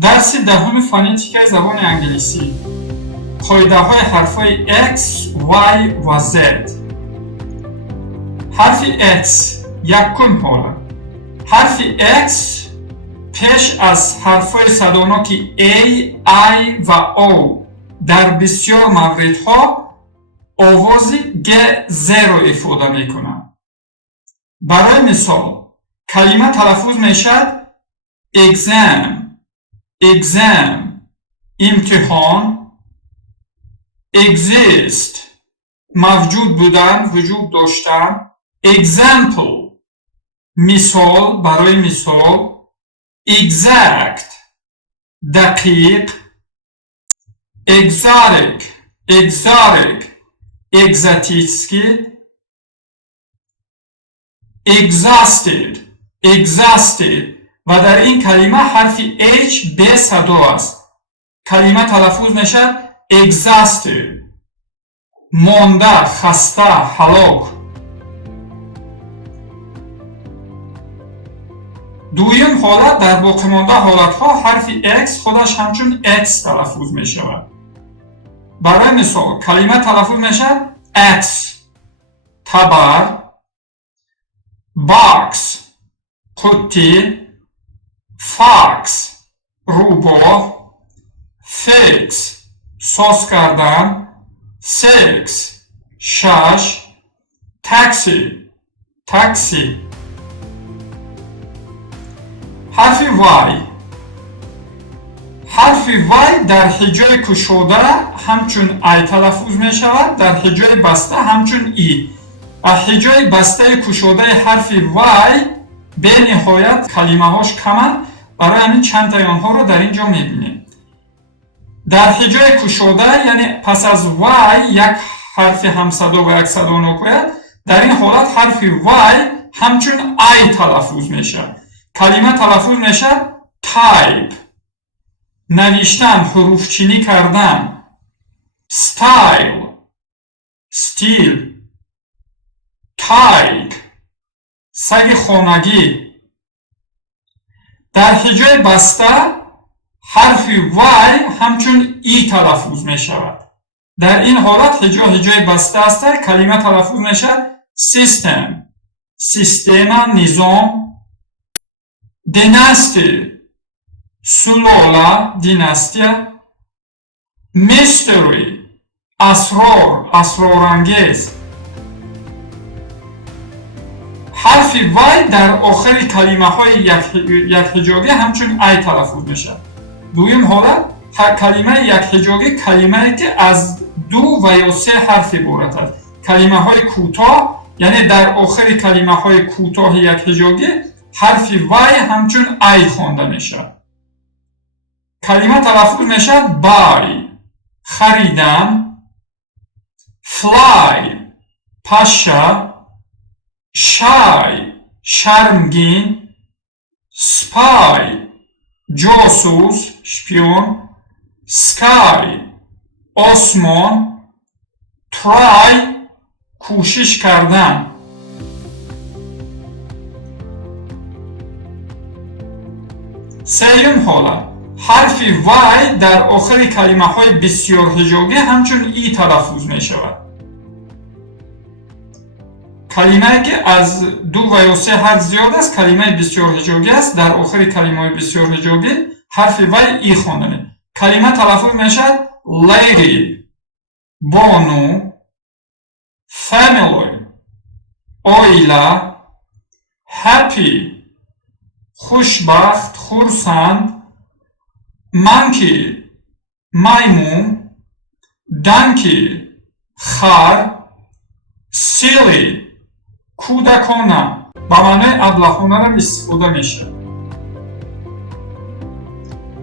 درس دهم فونتیک زبان انگلیسی. قاعده های حرفهای X, Y و Z. حرف X یکم حالت. حرف X پیش از حرفهای صداناک A, I و O در بسیار موردها آواز G زیرو افاده می کنند. برای مثال کلمه تلفظ می شد exam، امتحان، exist، موجود بودن، وجود داشتن، example، مثال، برای مثال، exact، دقیق، exotic، egzatiski، exhausted و در این کلمه حرف H به صدا است. کلمه تلفظ میشد exhausted، مانده، خسته، هلاک. دویم حالت در باقی مانده حالتها حرف X خودش همچون X تلفظ می شود. برای مثال کلمه تلفظ می شود X، تبر، box، قطی، fax، روباه، fix، ساز کردن، six، شش، تاکسی. حرف Y در هجای کشوده همچون I تلفظ می شود، در هجای بسته همچون I. و هجای بسته کشوده حرف Y به نهایت کلمه هاش کمند، برای همین چند تا آنها رو در اینجا می بینیم. در هجای کشوده یعنی پس از Y یک حرف همصدا و یک صدا نکوید، در این حالت حرف Y همچون I تلفظ می شود. کلمه تلفظ می شود type، نوشتن، حروف چینی کردن، style، استیل، تایگ، سگ خانگی. در هجای بسته حرف Y همچون I تلفظ می شود. در این حالت هجای بسته است. کلمه تلفظ می شود سیستم، نظام، دیناستی، سلاله، دیناستیا، میستری، اسرارانگیز. حرف Y در آخر کلمه های یک هجایی همچون I تلفظ می شود. دویم حالت کلمه یک هجایی کلمه‌ای که از 2 و یا 3 حرف عبارت است. کلمه های کوتاه یعنی در آخر کلمه های کوتاه یک هجایی حرف Y همچون I خوانده می شود. کلمه تلفظ می شود buy، خریدن، fly، پشه، shy، شرمگین، spy، جاسوس، شپیون، sky، آسمان، try، کوشش کردن. سوم حالت حرف Y در آخر کلمه های بسیار هجایی همچون I تلفظ می شود. کلمه که از 2 و یا 3 حرف زیاد است کلمه بسیار هجایی است. در آخر کلمه های بسیار هجایی حرف Y I خوانده می. کلمه تلفظ می شود lady، بانو، family، عائله، happy، خوشبخت، خرسند، monkey، میمون، donkey، خر، silly، کودکانه. به معنای ابلهانه هم استفاده میشه.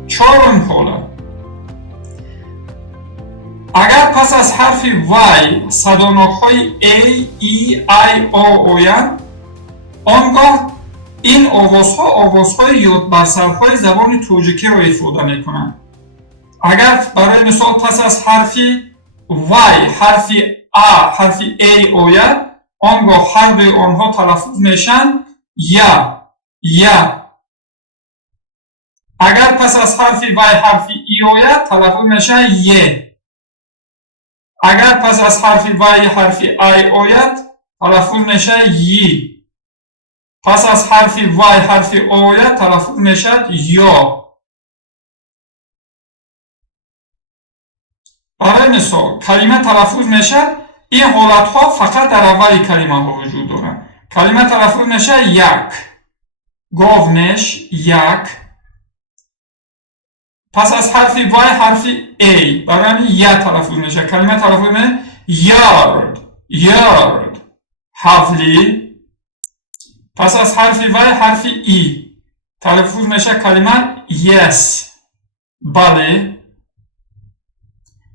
چهارم حالت اگر پس از حرف Y صداناک‌های A, E, I, O آیند، آنگاه این آوازهای یادبرسرهای زبان توجیکی را افاده میکنند. اگر برای مثال پس از حرف Y حرف A آید، آنگاه هر دوی آنها تلفظ میشن یا. اگر پس از حرف وای حرف ای آید تلفظ میشه یه. اگر پس از حرف وای حرف ای آید تلفظ میشه یی. پس از حرف وای حرف او آید تلفظ میشه یا. برای مثال کلمه تلفظ میشه، این حالت ها فقط در اول کلمه ها وجود دارند. کلمه تلفظ میشه یک، گفتنش یک. پس از حرف وای حرف ای برای همین یا تلفظ میشه. کلمه تلفظ میشه یارد، یارد، حفلی. پس از حرف وای حرف ای تلفظ میشه کلمه yes، بله.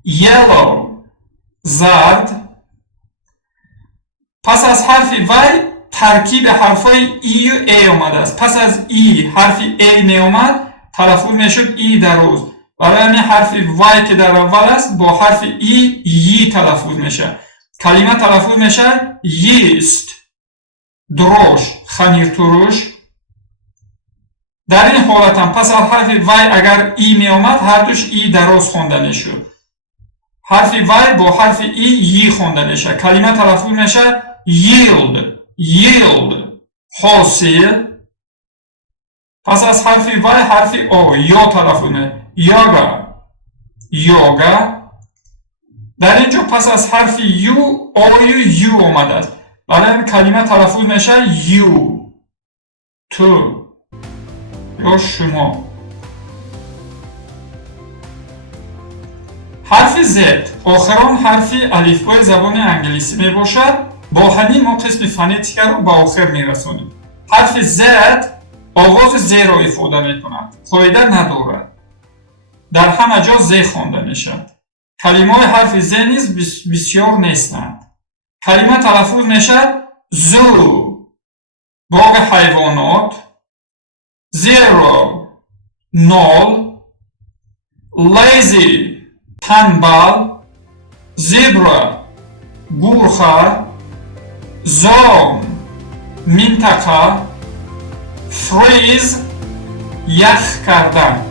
yellow، زرد. پس از حرف وای ترکیب حرفای ای و ای اومده است. پس از ای حرف ای نیومد تلفظ میشد ای دراز. برای همین حرف وای که در اول است با حرف ای یی تلفظ میشه. کلمه تلفظ میشه ییست، دروش، خمیر تروش. در این حالت هم پس از حرف وای اگر ای نیومد هر دوش ای دراز خونده میشد. حرف وای با حرف ای یی خونده میشه. کلمه تلفظ میشه yield، yield، حاصل. پس از حرف وای حرف او یا تلفظ میشه یوگا، یوگا. در اینجا پس از حرف یو او یو اومده است. برای این کلمه تلفظ میشه یو، تو یا شما. حرف زد آخران حرف الفبای زبان انگلیسی می باشد. با همین ما قسم فونتیک رو به آخر می رسانیم. حرف زد آواز ز را افاده می کند، قاعده ندارد، در همه جا ز خوانده می شود. کلمه های حرف ز نیز بسیار نیستند. کلمه تلفظ می شود زو، باغ حیوانات، زیرو، نول، لیزی، تنبل، زبرا، گورخه، زون، منطقه، فریز، یخ کردن.